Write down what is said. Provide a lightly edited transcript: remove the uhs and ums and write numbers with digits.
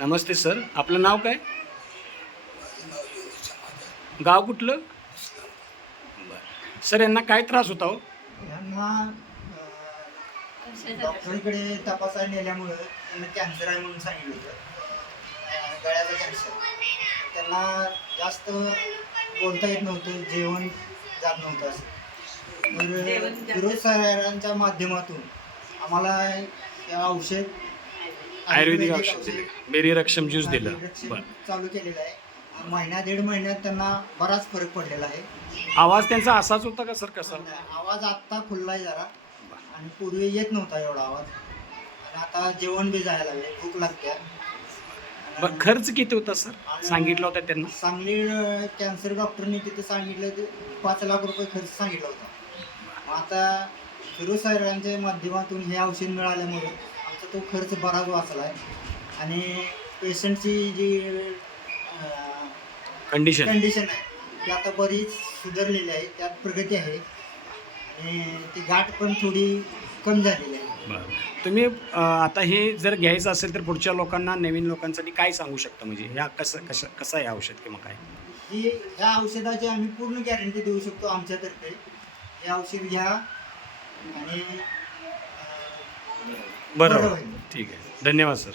नमस्ते sir, आपलं नाव काय? गाव कुठलं? सर यांना काय त्रास होता हो? यांना डॉक्टरकडे तपासायला नेल्यामुळं त्यांना कॅन्सर आहे म्हणून सांगितलं होतं. गळ्याचा कॅन्सर. त्यांना जास्त बोलता येत नव्हतं, जेवण जात नव्हतं असं. तर फिरोज सरांच्या माध्यमातून आम्हाला हे औषध आयुर्वेदिक औषध दिले, बेरी रक्षम ज्यूस दिलं. आयुर्वेदिक बरं. चालू केलेलं आहे. महिना दीड महिन्यात त्यांना बराच फरक पडलेला आहे. आवाज त्यांचा असाच होता का सर? कसा? आवाज आत्ता खुललाय जरा, आणि पूर्वी येत नव्हता एवढा आवाज. आणि आता जेवण बी जायला लागले, भूक लागते. बरं, खर्च किती होता सर? सांगितलं होतं त्यांना? सांगली कॅन्सर डॉक्टरने तिथे सांगितलं ते 5 लाख रुपये खर्च सांगितला होता. मग आता फिरोज सरांच्या माध्यमातून हे औषध मिळाल्यामुळे आमचा तो खर्च बराच वाचला आहे. आणि पेशंटची जी कंडिशन कंडिशन आहे ती आता बरीच सुधारलेली आहे, त्यात प्रगती आहे. आणि ती गाठ पण थोडी कमी झालेली आहे. बरं. तुम्ही आता हे जर घ्यायचं असेल तर पुढच्या लोकांना, नवीन लोकांसाठी काय सांगू शकता? म्हणजे ह्या कसं आहे औषध किंवा काय? ही ह्या औषधाची आम्ही पूर्ण गॅरंटी देऊ शकतो आमच्यातर्फे. हे औषध घ्या आणि बरं, बरं होईल. ठीक आहे. धन्यवाद सर.